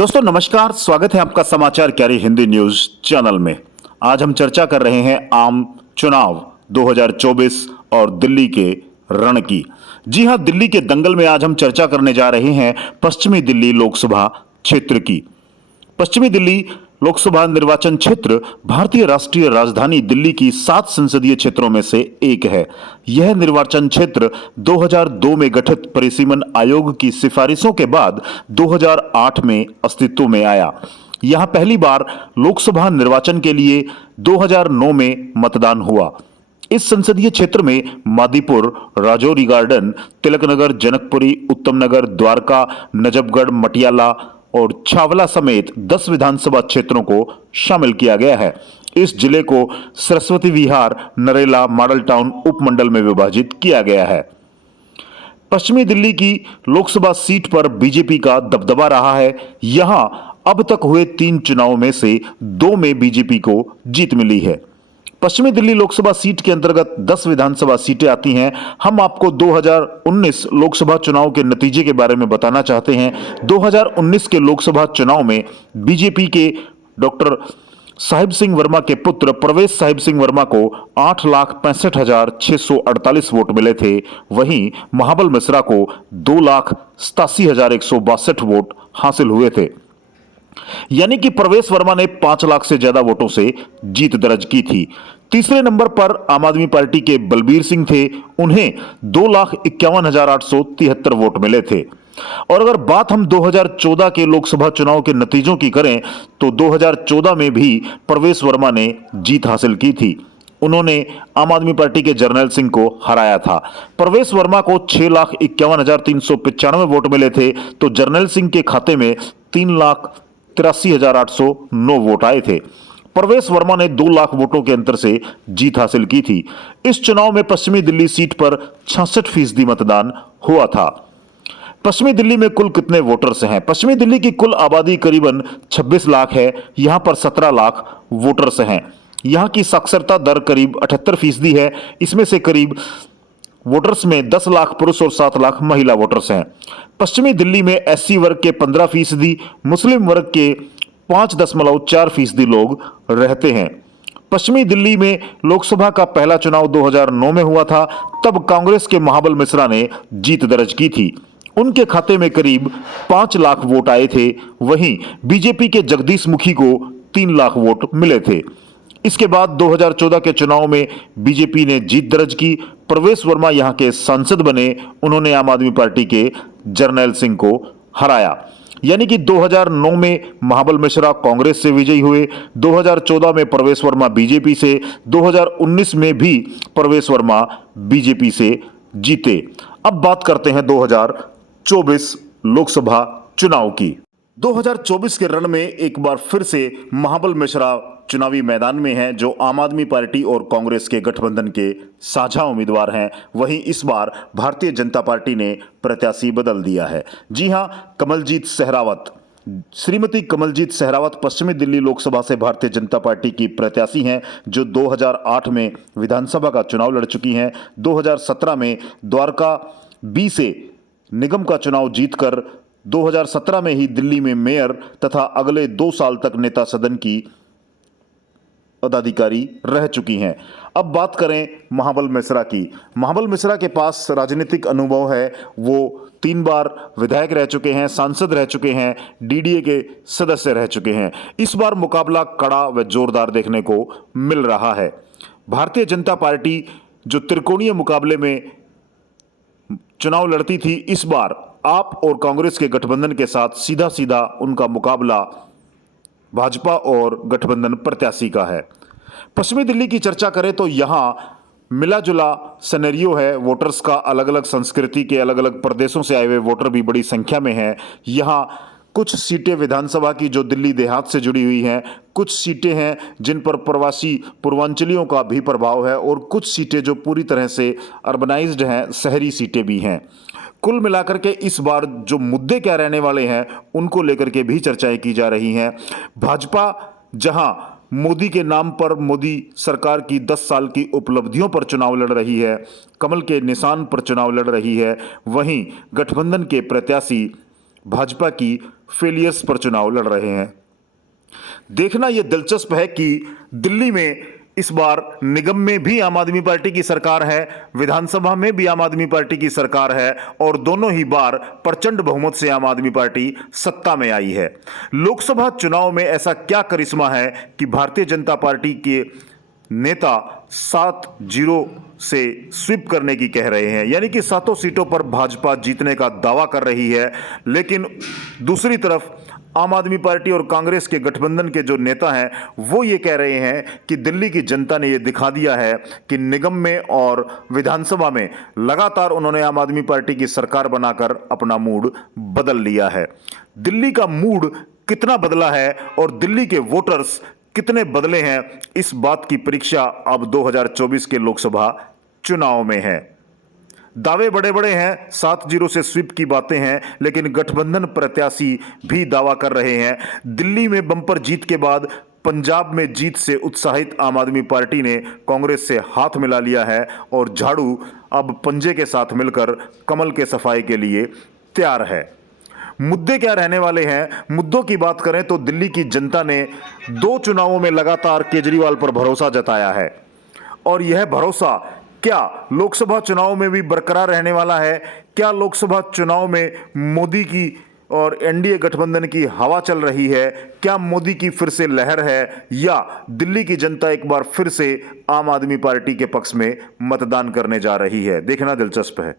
दोस्तों नमस्कार, स्वागत है आपका समाचार क्यारी हिंदी न्यूज चैनल में। आज हम चर्चा कर रहे हैं आम चुनाव 2024 और दिल्ली के रण की। जी हां, दिल्ली के दंगल में आज हम चर्चा करने जा रहे हैं पश्चिमी दिल्ली लोकसभा क्षेत्र की। पश्चिमी दिल्ली लोकसभा निर्वाचन क्षेत्र भारतीय राष्ट्रीय राजधानी दिल्ली की 7 संसदीय क्षेत्रों में से एक है। यह निर्वाचन क्षेत्र 2002 में गठित परिसीमन आयोग की सिफारिशों के बाद 2008 में अस्तित्व में आया। यहां पहली बार लोकसभा निर्वाचन के लिए 2009 में मतदान हुआ। इस संसदीय क्षेत्र में मादीपुर, राजौरी गार्डन, तिलकनगर, जनकपुरी, उत्तम नगर, द्वारका, नजफगढ़, मटियाला और छावला समेत 10 विधानसभा क्षेत्रों को शामिल किया गया है। इस जिले को सरस्वती विहार, नरेला, मॉडल टाउन उपमंडल में विभाजित किया गया है। पश्चिमी दिल्ली की लोकसभा सीट पर बीजेपी का दबदबा रहा है। यहां अब तक हुए 3 चुनावों में से 2 में बीजेपी को जीत मिली है। पश्चिमी दिल्ली लोकसभा सीट के अंतर्गत 10 विधानसभा सीटें आती हैं। हम आपको 2019 लोकसभा चुनाव के नतीजे के बारे में बताना चाहते हैं। 2019 के लोकसभा चुनाव में बीजेपी के डॉक्टर साहिब सिंह वर्मा के पुत्र प्रवेश साहिब सिंह वर्मा को 8,65,648 वोट मिले थे। वहीं महाबल मिश्रा को 2,87,162 वोट हासिल हुए थे। यानी कि प्रवेश वर्मा ने 5 लाख से ज्यादा वोटों से जीत दर्ज की थी। तीसरे नंबर पर आम आदमी पार्टी के बलबीर सिंह थे। उन्हें 2,51,873 वोट मिले थे। और अगर बात हम 2014 के लोकसभा चुनाव के नतीजों की करें तो 2014 में भी प्रवेश वर्मा ने जीत हासिल की थी। उन्होंने आम आदमी पार्टी के जर्नैल सिंह को हराया था। प्रवेश वर्मा को 6,51,395 वोट मिले थे तो जर्नैल सिंह के खाते में 3,83,809 वोट आए थे। प्रवेश वर्मा ने 2 लाख वोटों के अंतर से जीत हासिल की थी। इस चुनाव में पश्चिमी दिल्ली सीट पर 66% मतदान हुआ था। पश्चिमी दिल्ली में कुल कितने वोटर्स हैं? पश्चिमी दिल्ली की कुल आबादी करीबन 26 लाख है। यहां पर 17 लाख वोटर्स हैं। यहां की साक्षरता दर करीब 78% है। इसमें से करीब वोटर्स में 10 लाख पुरुष और 7 लाख महिला वोटर्स हैं। पश्चिमी दिल्ली में एससी वर्ग के 15%, मुस्लिम वर्ग के 5.4% लोग रहते हैं। पश्चिमी दिल्ली में लोकसभा का पहला चुनाव 2009 में हुआ था। तब कांग्रेस के महाबल मिश्रा ने जीत दर्ज की थी। उनके खाते में करीब 5 लाख वोट आए थे। वहीं बीजेपी के जगदीश मुखी को 3 लाख वोट मिले थे। इसके बाद 2014 के चुनाव में बीजेपी ने जीत दर्ज की। प्रवेश वर्मा यहां के सांसद बने। उन्होंने आम आदमी पार्टी के जर्नैल सिंह को हराया। यानी कि 2009 में महाबल मिश्रा कांग्रेस से विजयी हुए, 2014 में प्रवेश वर्मा बीजेपी से, 2019 में भी प्रवेश वर्मा बीजेपी से जीते। अब बात करते हैं 2024 लोकसभा चुनाव की। 2024 के रण में एक बार फिर से महाबल मिश्रा चुनावी मैदान में हैं, जो आम आदमी पार्टी और कांग्रेस के गठबंधन के साझा उम्मीदवार हैं। वहीं इस बार भारतीय जनता पार्टी ने प्रत्याशी बदल दिया है। जी हां, कमलजीत सहरावत, श्रीमती कमलजीत सहरावत पश्चिमी दिल्ली लोकसभा से भारतीय जनता पार्टी की प्रत्याशी हैं, जो 2008 में विधानसभा का चुनाव लड़ चुकी हैं। 2017 में द्वारका बी से निगम का चुनाव जीतकर 2017 में ही दिल्ली में मेयर तथा अगले 2 साल तक नेता सदन की पदाधिकारी रह चुकी हैं। अब बात करें महाबल मिश्रा की। महाबल मिश्रा के पास राजनीतिक अनुभव है। वो 3 बार विधायक रह चुके हैं, सांसद रह चुके हैं, डीडीए के सदस्य रह चुके हैं। इस बार मुकाबला कड़ा व जोरदार देखने को मिल रहा है। भारतीय जनता पार्टी जो त्रिकोणीय मुकाबले में चुनाव लड़ती थी, इस बार आप और कांग्रेस के गठबंधन के साथ सीधा सीधा उनका मुकाबला भाजपा और गठबंधन प्रत्याशी का है। पश्चिमी दिल्ली की चर्चा करें तो यहां मिला जुला सिनेरियो है। वोटर्स का अलग अलग संस्कृति के अलग अलग प्रदेशों से आए हुए वोटर भी बड़ी संख्या में हैं। यहां कुछ सीटें विधानसभा की जो दिल्ली देहात से जुड़ी हुई हैं, कुछ सीटें हैं जिन पर प्रवासी पूर्वांचलियों का भी प्रभाव है, और कुछ सीटें जो पूरी तरह से अर्बनाइज्ड हैं, शहरी सीटें भी हैं। कुल मिलाकर के इस बार जो मुद्दे क्या रहने वाले हैं, उनको लेकर के भी चर्चाएं की जा रही हैं। भाजपा जहां मोदी के नाम पर मोदी सरकार की 10 साल की उपलब्धियों पर चुनाव लड़ रही है, कमल के निशान पर चुनाव लड़ रही है, वहीं गठबंधन के प्रत्याशी भाजपा की फेलियर्स पर चुनाव लड़ रहे हैं। देखना यह दिलचस्प है कि दिल्ली में इस बार निगम में भी आम आदमी पार्टी की सरकार है, विधानसभा में भी आम आदमी पार्टी की सरकार है और दोनों ही बार प्रचंड बहुमत से आम आदमी पार्टी सत्ता में आई है। लोकसभा चुनाव में ऐसा क्या करिश्मा है कि भारतीय जनता पार्टी के नेता 7-0 से स्वीप करने की कह रहे हैं, यानी कि 7 सीटों पर भाजपा जीतने का दावा कर रही है। लेकिन दूसरी तरफ आम आदमी पार्टी और कांग्रेस के गठबंधन के जो नेता हैं वो ये कह रहे हैं कि दिल्ली की जनता ने ये दिखा दिया है कि निगम में और विधानसभा में लगातार उन्होंने आम आदमी पार्टी की सरकार बनाकर अपना मूड बदल लिया है। दिल्ली का मूड कितना बदला है और दिल्ली के वोटर्स कितने बदले हैं, इस बात की परीक्षा अब 2024 के लोकसभा चुनाव में है। दावे बड़े बड़े हैं, 7-0 से स्वीप की बातें हैं, लेकिन गठबंधन प्रत्याशी भी दावा कर रहे हैं। दिल्ली में बम्पर जीत के बाद पंजाब में जीत से उत्साहित आम आदमी पार्टी ने कांग्रेस से हाथ मिला लिया है और झाड़ू अब पंजे के साथ मिलकर कमल के सफाई के लिए तैयार है। मुद्दे क्या रहने वाले हैं? मुद्दों की बात करें तो दिल्ली की जनता ने 2 चुनावों में लगातार केजरीवाल पर भरोसा जताया है और यह भरोसा क्या लोकसभा चुनाव में भी बरकरार रहने वाला है? क्या लोकसभा चुनाव में मोदी की और एनडीए गठबंधन की हवा चल रही है? क्या मोदी की फिर से लहर है या दिल्ली की जनता एक बार फिर से आम आदमी पार्टी के पक्ष में मतदान करने जा रही है? देखना दिलचस्प है।